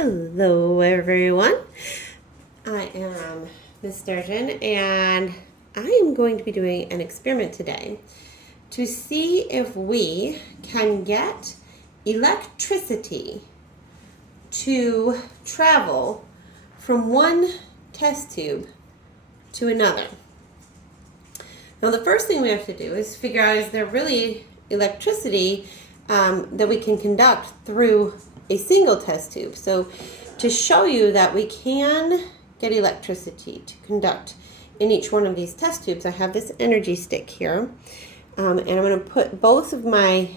Hello everyone, I am Miss Sturgeon and I am going to be doing an experiment today to see if we can get electricity to travel from one test tube to another. Now the first thing we have to do is figure out, is there really electricity that we can conduct through a single test tube? So to show you that we can get electricity to conduct in each one of these test tubes, I have this energy stick here, and I'm going to put both of my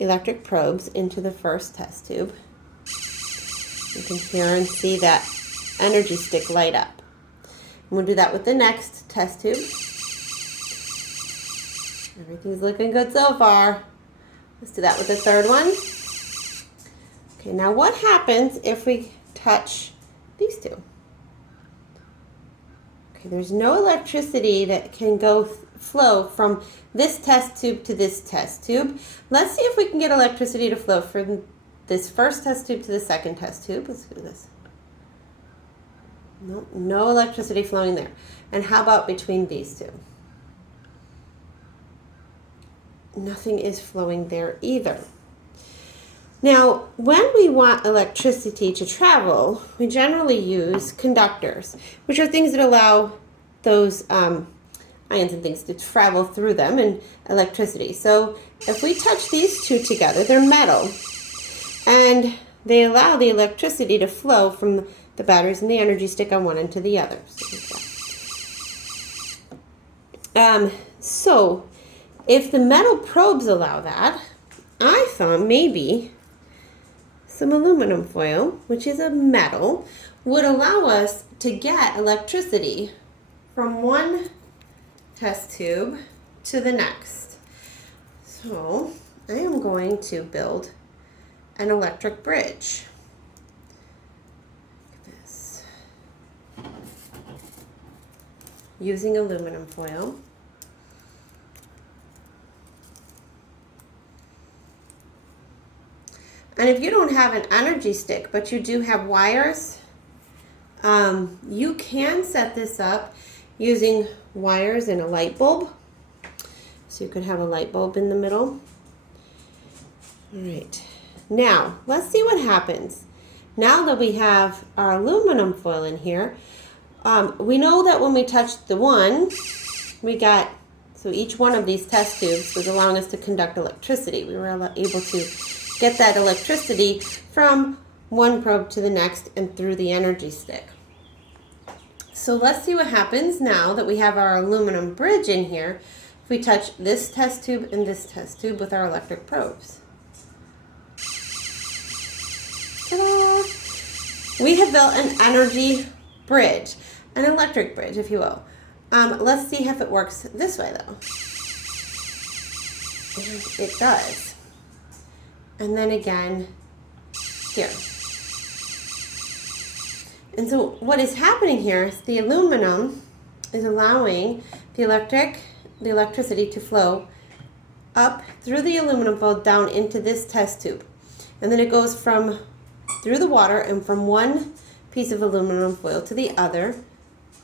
electric probes into the first test tube. You can hear and see that energy stick light up. And we'll do that with the next test tube. Everything's looking good so far. Let's do that with the third one. Okay, now what happens if we touch these two? Okay, there's no electricity that can flow from this test tube to this test tube. Let's see if we can get electricity to flow from this first test tube to the second test tube. Let's do this. No electricity flowing there. And how about between these two? Nothing is flowing there either. Now, when we want electricity to travel, we generally use conductors, which are things that allow those ions and things to travel through them, and electricity. So if we touch these two together, they're metal, and they allow the electricity to flow from the batteries and the energy stick on one end to the other. So if the metal probes allow that, I thought maybe some aluminum foil, which is a metal, would allow us to get electricity from one test tube to the next. So I am going to build an electric bridge. Look at this. Using aluminum foil. And if you don't have an energy stick, but you do have wires, you can set this up using wires and a light bulb. So you could have a light bulb in the middle. All right. Now, let's see what happens. Now that we have our aluminum foil in here, we know that when we touched the one, we got, so each one of these test tubes was allowing us to conduct electricity. We were able to get that electricity from one probe to the next and through the energy stick. So let's see what happens now that we have our aluminum bridge in here if we touch this test tube and this test tube with our electric probes. Ta-da! We have built an energy bridge, an electric bridge, if you will. Let's see if it works this way though. And it does. And then again here. And so what is happening here is the aluminum is allowing the electricity to flow up through the aluminum foil down into this test tube. And then it goes through the water and from one piece of aluminum foil to the other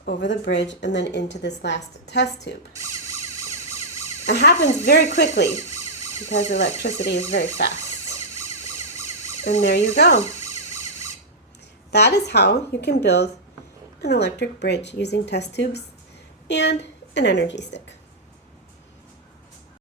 over the bridge and then into this last test tube. It happens very quickly because electricity is very fast. And there you go. That is how you can build an electric bridge using test tubes and an energy stick.